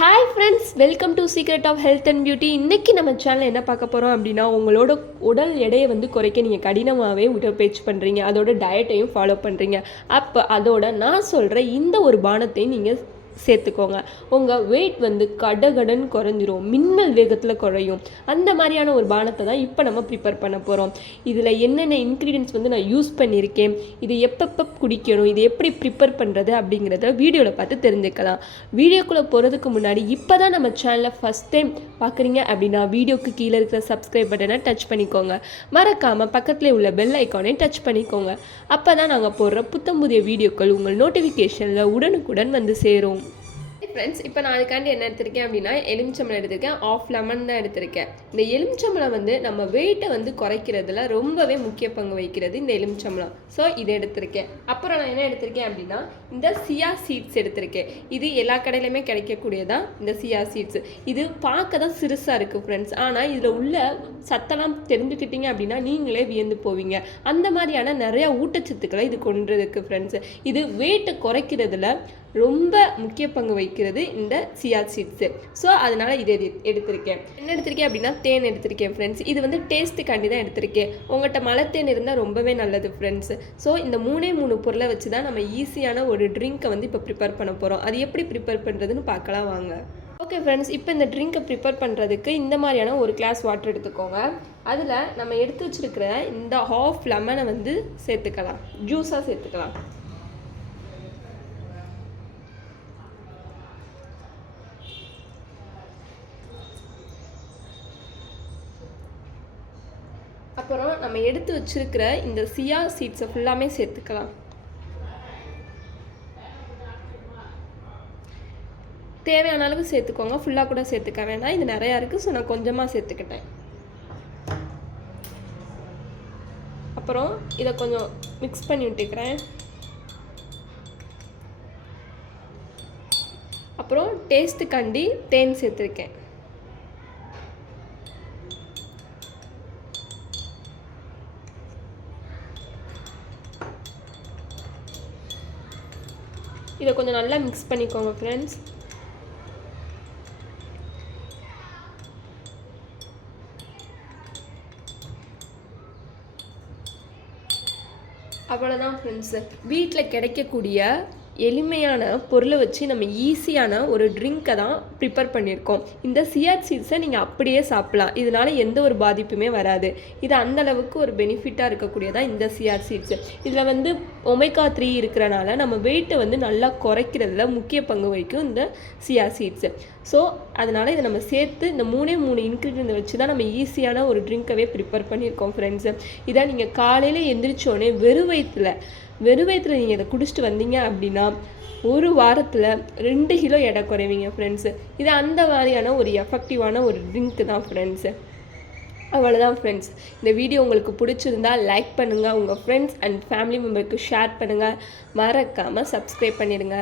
Hi friends welcome to secret of health and beauty இன்றைக்கி நம்ம channel என்ன பார்க்க போகிறோம் அப்படின்னா உங்களோட உடல் எடையை வந்து குறைக்க நீங்கள் கடினமாகவே உடற்பயிற்சி பண்ணுறீங்க அதோட டயட்டையும் ஃபாலோ பண்ணுறீங்க அப்போ அதோட நான் சொல்கிற இந்த ஒரு பானத்தை நீங்கள் சேர்த்துக்கோங்க. உங்கள் வெயிட் வந்து கடகடன் குறைஞ்சிரும். மின்னல் வேகத்தில் குறையும். அந்த மாதிரியான ஒரு பானத்தை தான் இப்போ நம்ம ப்ரிப்பேர் பண்ண போகிறோம் இதில் என்னென்ன இன்க்ரீடியன்ஸ் வந்து நான் யூஸ் பண்ணியிருக்கேன்? இது எப்பப்போ குடிக்கணும்? இது எப்படி ப்ரிப்பேர் பண்ணுறது அப்படிங்கிறத வீடியோவில் பார்த்து தெரிஞ்சுக்கலாம். வீடியோக்குள்ளே போகிறதுக்கு முன்னாடி இப்போ தான் நம்ம சேனலை ஃபஸ்ட் டைம் பார்க்குறீங்க அப்படின்னா வீடியோக்கு கீழே இருக்கிற சப்ஸ்கிரைப் பட்டனை டச் பண்ணிக்கோங்க. மறக்காமல் பக்கத்தில் உள்ள பெல் ஐக்கானே டச் பண்ணிக்கோங்க. அப்போ தான் நாங்கள் போடுற புத்தம் புதிய வீடியோக்கள் உங்கள் நோட்டிஃபிகேஷனில் உடனுக்குடன் வந்து சேரும். ஃப்ரெண்ட்ஸ் இப்போ நான் அதுக்காண்டி என்ன எடுத்திருக்கேன் அப்படின்னா எலுமிச்சம்பளம் எடுத்திருக்கேன். ஆஃப் லெமன் தான் எடுத்திருக்கேன். இந்த எலுமிச்சம்பழம் வந்து நம்ம வெயிட்டை வந்து குறைக்கிறதுல ரொம்பவே முக்கிய பங்கு வகிக்கிறது இந்த எலுமிச்சம்பளம் ஸோ இதை எடுத்திருக்கேன். அப்புறம் நான் என்ன எடுத்திருக்கேன் அப்படின்னா இந்த சியா சீட்ஸ் எடுத்திருக்கேன். இது எல்லா கடையிலுமே கிடைக்கக்கூடியதான் இந்த சியா சீட்ஸ். இது பார்க்க தான் சிறுசாக இருக்குது ஃப்ரெண்ட்ஸ் ஆனால் இதில் உள்ள சத்தெல்லாம் தெரிஞ்சுக்கிட்டீங்க அப்படின்னா நீங்களே வியந்து போவீங்க. அந்த மாதிரியான நிறையா ஊட்டச்சத்துக்களை இது கொண்டிருக்கு ஃப்ரெண்ட்ஸ் இது வெயிட்டை குறைக்கிறதுல ரொம்ப முக்கிய பங்கு வகிக்கிறது இந்த சியா சீட்ஸு. ஸோ அதனால் இதை எடு எடுத்திருக்கேன். என்ன எடுத்திருக்கேன் அப்படின்னா தேன் எடுத்திருக்கேன் ஃப்ரெண்ட்ஸ் இது வந்து டேஸ்ட்டுக்காண்டி தான் எடுத்திருக்கேன். உங்கள்கிட்ட மலை தேன் இருந்தால் ரொம்பவே நல்லது ஃப்ரெண்ட்ஸ் ஸோ இந்த மூணே மூணு பொருளை வச்சு தான் நம்ம ஈஸியான ஒரு ட்ரிங்க்கை வந்து இப்போ ப்ரிப்பேர் பண்ண போகிறோம் அது எப்படி ப்ரிப்பேர் பண்ணுறதுன்னு பார்க்கலாம் வாங்க. ஓகே ஃப்ரெண்ட்ஸ் இப்போ இந்த ட்ரிங்க்கை ப்ரிப்பேர் பண்ணுறதுக்கு இந்த மாதிரியான ஒரு கிளாஸ் வாட்டர் எடுத்துக்கோங்க. அதில் நம்ம எடுத்து வச்சுருக்கிற இந்த ஹாஃப் லெமனை வந்து சேர்த்துக்கலாம். ஜூஸாக சேர்த்துக்கலாம். அப்புறம் நம்ம எடுத்து வச்சிருக்கிற இந்த சியா சீட்ஸை ஃபுல்லாமே சேர்த்துக்கலாம். தேவையான அளவு சேர்த்துக்கோங்க. ஃபுல்லாக கூட சேர்த்துக்க வேண்டாம். இது நிறையா இருக்குது ஸோ நான் கொஞ்சமாக சேர்த்துக்கிட்டேன். அப்புறம் இதை கொஞ்சம் மிக்ஸ் பண்ணி விட்டுக்கிறேன். அப்புறம் டேஸ்ட்டுக்காண்டி தேன் சேர்த்துருக்கேன். இதை கொஞ்சம் நல்லா மிக்ஸ் பண்ணிக்கோங்க ஃப்ரெண்ட்ஸ் அவ்வளோதான் ஃப்ரெண்ட்ஸு வீட்டில் கிடைக்கக்கூடிய எளிமையான பொருளை வச்சு நம்ம ஈஸியான ஒரு ட்ரிங்க்கை தான் ப்ரிப்பேர் பண்ணியிருக்கோம். இந்த சியாட் சீட்ஸை நீங்கள் அப்படியே சாப்பிட்லாம். இதனால் எந்த ஒரு பாதிப்புமே வராது. இது அந்தளவுக்கு ஒரு பெனிஃபிட்டாக இருக்கக்கூடியதான் இந்த சியாட் சீட்ஸு இதில் வந்து ஒமேகா த்ரீ இருக்கிறனால நம்ம வெயிட்டை வந்து நல்லா குறைக்கிறதுல முக்கிய பங்கு வகிக்கும் இந்த சியா சீட்ஸு ஸோ அதனால் இதை நம்ம சேர்த்து இந்த மூணே மூணு இன்க்ரீடியன்ட் வச்சு தான் நம்ம ஈஸியான ஒரு ட்ரிங்க்கவே ப்ரிப்பேர் பண்ணியிருக்கோம் ஃப்ரெண்ட்ஸு இதை நீங்கள் காலையில் எந்திரிச்சோடனே வெறும் வயிற்றுல வெறும் வயிற்றுல நீங்கள் இதை குடிச்சிட்டு வந்தீங்க அப்படின்னா ஒரு வாரத்தில் ரெண்டு கிலோ எடை குறைவீங்க ஃப்ரெண்ட்ஸு இது அந்த மாதிரியான ஒரு எஃபெக்டிவான ஒரு ட்ரிங்க்கு தான் ஃப்ரெண்ட்ஸு அவ்வளோதான் ஃப்ரெண்ட்ஸ் இந்த வீடியோ உங்களுக்கு பிடிச்சிருந்தா லைக் பண்ணுங்கள் உங்கள் ஃப்ரெண்ட்ஸ் அண்ட் ஃபேமிலி மெம்பருக்கு ஷேர் பண்ணுங்கள் மறக்காமல் சப்ஸ்கிரைப் பண்ணிடுங்க.